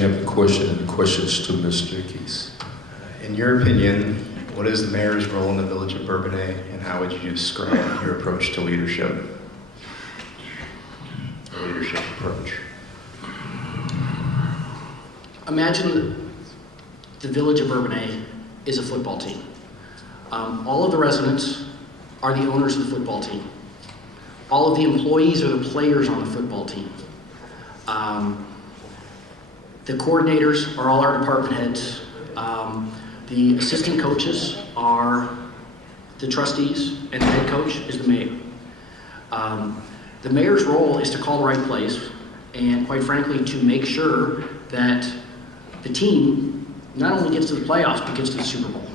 you have the question, and the questions to Mr. Keys. In your opinion, what is the mayor's role in the village of Bourbonnais, and how would you describe your approach to leadership? Or leadership approach. Imagine the village of Bourbonnais is a football team. All of the residents are the owners of the football team. All of the employees are the players on the football team. The coordinators are all our department heads. The assistant coaches are the trustees, and the head coach is the mayor. The mayor's role is to call the right plays, and quite frankly, to make sure that the team not only gets to the playoffs, but gets to the Super Bowl.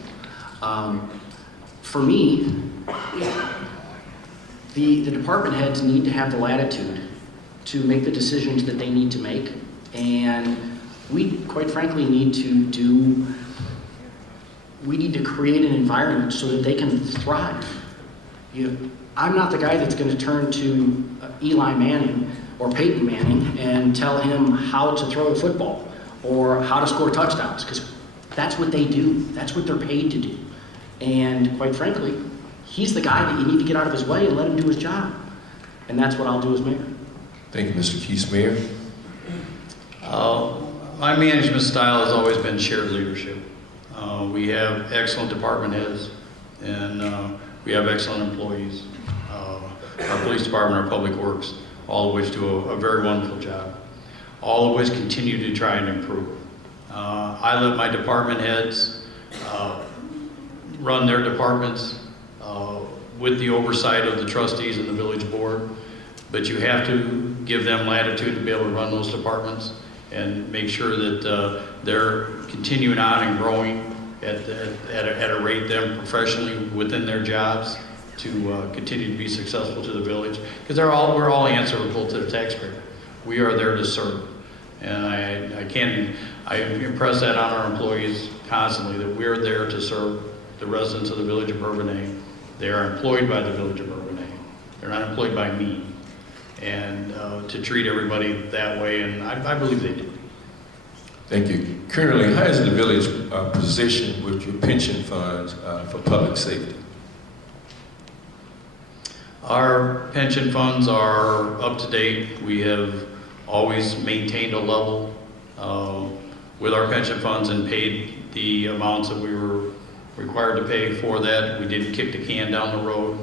For me, the department heads need to have the latitude to make the decisions that they need to make, and we, quite frankly, need to create an environment so that they can thrive. I'm not the guy that's going to turn to Eli Manning or Peyton Manning and tell him how to throw the football or how to score touchdowns, because that's what they do. That's what they're paid to do. And quite frankly, he's the guy that you need to get out of his way and let him do his job. And that's what I'll do as mayor. Thank you, Mr. Keys. Mayor? My management style has always been shared leadership. We have excellent department heads, and we have excellent employees. Our police department, our public works, all of which do a very wonderful job. All of which continue to try and improve. I let my department heads run their departments with the oversight of the trustees and the village board, but you have to give them latitude to be able to run those departments and make sure that they're continuing on and growing at a rate them professionally within their jobs to continue to be successful to the village, because we're all answerable to the taxpayer. We are there to serve, and I impress that on our employees constantly, that we're there to serve the residents of the village of Bourbonnais. They are employed by the village of Bourbonnais. They're not employed by me, and to treat everybody that way, and I believe they do. Thank you. Currently, how is the village positioned with your pension funds for public safety? Our pension funds are up to date. We have always maintained a level with our pension funds and paid the amounts that we were required to pay for that. We didn't kick the can down the road.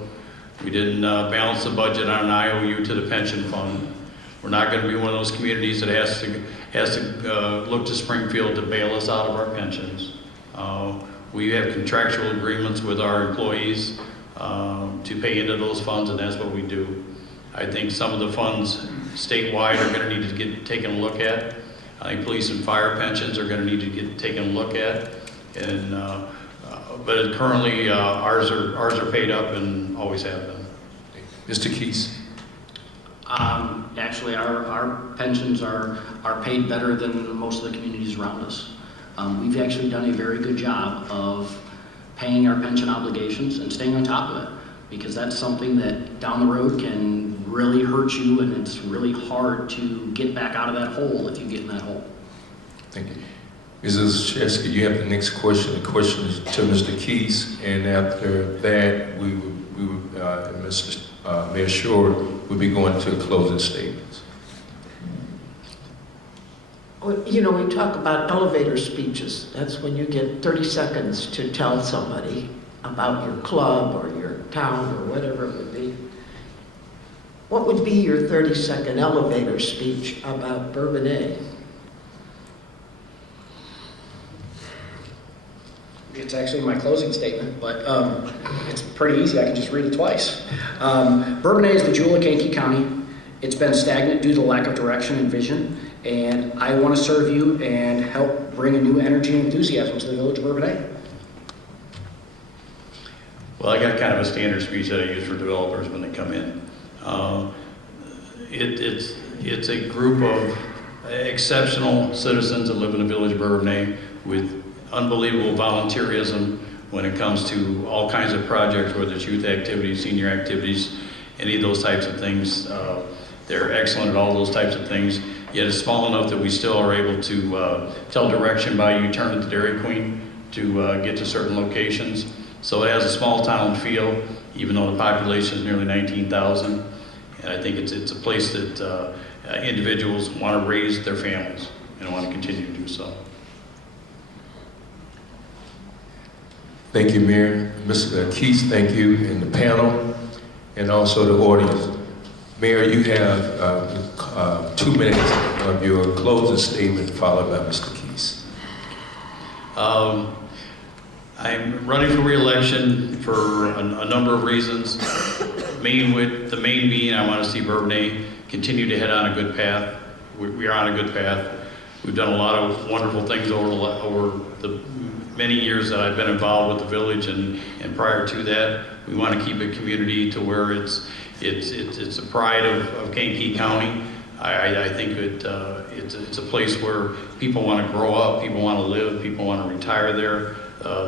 We didn't balance the budget on an IOU to the pension fund. We're not going to be one of those communities that has to look to Springfield to bail us out of our pensions. We have contractual agreements with our employees to pay into those funds, and that's what we do. I think some of the funds statewide are going to need to get taken a look at. I think police and fire pensions are going to need to get taken a look at, and but currently ours are paid up and always have been. Mr. Keys? Actually, our pensions are paid better than most of the communities around us. We've actually done a very good job of paying our pension obligations and staying on top of it, because that's something that down the road can really hurt you, and it's really hard to get back out of that hole if you get in that hole. Thank you. Mrs. Chesky, you have the next question. The question is to Mr. Keys, and after that, Mr. Mayor Shore will be going to closing statements. Well, you know, we talk about elevator speeches. That's when you get 30 seconds to tell somebody about your club or your town or whatever it would be. What would be your 30-second elevator speech about Bourbonnais? It's actually my closing statement, but it's pretty easy. I can just read it twice. Bourbonnais is the jewel of Kankakee County. It's been stagnant due to the lack of direction and vision, and I want to serve you and help bring a new energy and enthusiasm to the village of Bourbonnais. Well, I got kind of a standard speech that I use for developers when they come in. It's a group of exceptional citizens that live in the village of Bourbonnais with unbelievable volunteerism when it comes to all kinds of projects, whether it's youth activities, senior activities, any of those types of things. They're excellent at all those types of things. yet it's small enough that we still are able to tell direction by U-turn at the Dairy Queen to get to certain locations. So it has a small town feel, even though the population is nearly 19,000. And I think it's a place that individuals want to raise their families and want to continue to do so. Thank you, Mayor. Mr. Keys, thank you, and the panel, and also the audience. Mayor, you have 2 minutes of your closing statement, followed by Mr. Keys. I'm running for re-election for a number of reasons. The main being I want to see Bourbonnais continue to head on a good path. We are on a good path. We've done a lot of wonderful things over the many years that I've been involved with the village, and prior to that, we want to keep a community to where it's a pride of Kankakee County. I think it's a place where people want to grow up, people want to live, people want to retire there.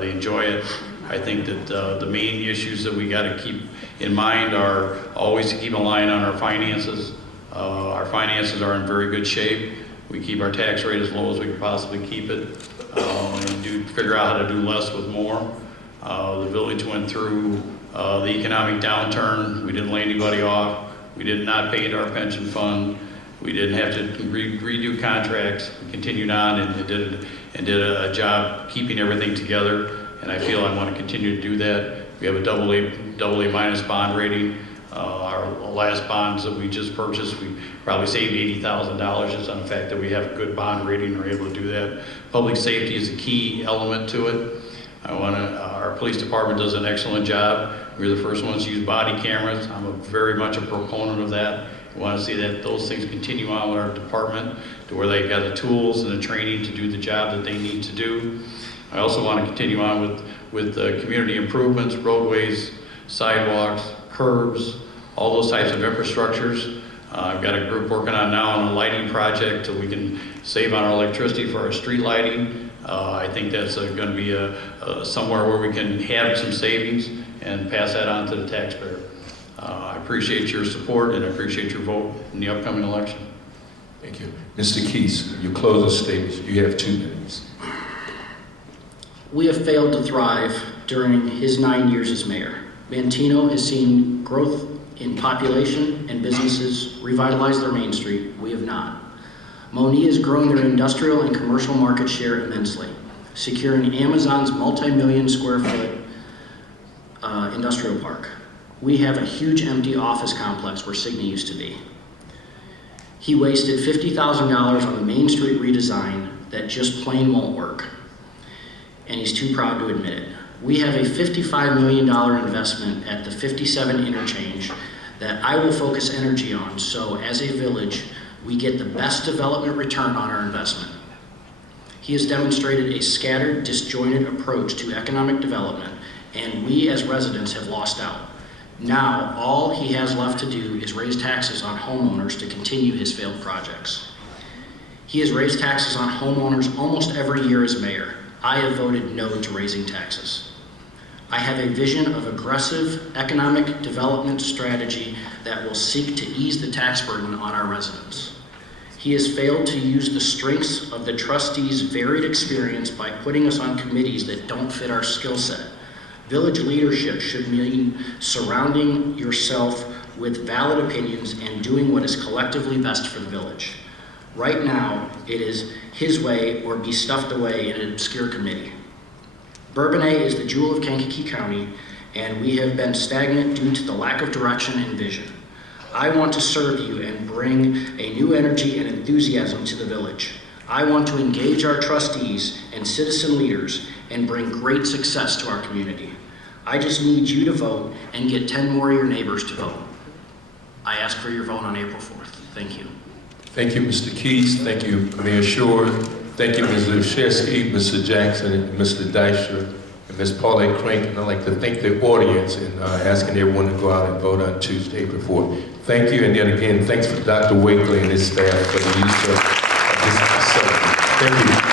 They enjoy it. I think that the main issues that we got to keep in mind are always to keep a line on our finances. Our finances are in very good shape. We keep our tax rate as low as we can possibly keep it. And figure out how to do less with more. The village went through the economic downturn. We didn't lay anybody off. We did not pay into our pension fund. We didn't have to redo contracts. We continued on and did a job keeping everything together. And I feel I want to continue to do that. We have a double A minus bond rating. Our last bonds that we just purchased, we probably saved $80,000 just on the fact that we have a good bond rating and are able to do that. Public safety is a key element to it. Our police department does an excellent job. We're the first ones to use body cameras. I'm very much a proponent of that. We want to see that those things continue on with our department to where they've got the tools and the training to do the job that they need to do. I also want to continue on with community improvements, roadways, sidewalks, curbs, all those types of infrastructures. I've got a group working on now on a lighting project so we can save on our electricity for our street lighting. I think that's going to be somewhere where we can have some savings and pass that on to the taxpayer. I appreciate your support and I appreciate your vote in the upcoming election. Thank you. Mr. Keys, your closing statement. You have 2 minutes. We have failed to thrive during his 9 years as mayor. Manteno has seen growth in population and businesses revitalize their Main Street. We have not. Moni has grown their industrial and commercial market share immensely, securing Amazon's multi-million square foot industrial park. We have a huge empty office complex where Cigna used to be. He wasted $50,000 on the Main Street redesign that just plain won't work, and he's too proud to admit it. We have a $55 million investment at the 57 interchange that I will focus energy on, so as a village, we get the best development return on our investment. He has demonstrated a scattered, disjointed approach to economic development, and we as residents have lost out. Now, all he has left to do is raise taxes on homeowners to continue his failed projects. He has raised taxes on homeowners almost every year as mayor. I have voted no to raising taxes. I have a vision of aggressive economic development strategy that will seek to ease the tax burden on our residents. He has failed to use the strengths of the trustees' varied experience by putting us on committees that don't fit our skill set. Village leadership should mean surrounding yourself with valid opinions and doing what is collectively best for the village. Right now, it is his way or be stuffed away in an obscure committee. Bourbonnais is the jewel of Kankakee County, and we have been stagnant due to the lack of direction and vision. I want to serve you and bring a new energy and enthusiasm to the village. I want to engage our trustees and citizen leaders and bring great success to our community. I just need you to vote and get 10 more of your neighbors to vote. I ask for your vote on April 4th. Thank you. Thank you, Mr. Keys. Thank you, Mayor Shore. Thank you, Ms. Lewczewski, Mr. Jackson, and Mr. Deisher, and Ms. Paulette Crank. And I'd like to thank the audience and asking everyone to go out and vote on Tuesday, April 4th. Thank you, and then again, thanks for Dr. Wakely and his staff for the use of this facility. Thank you.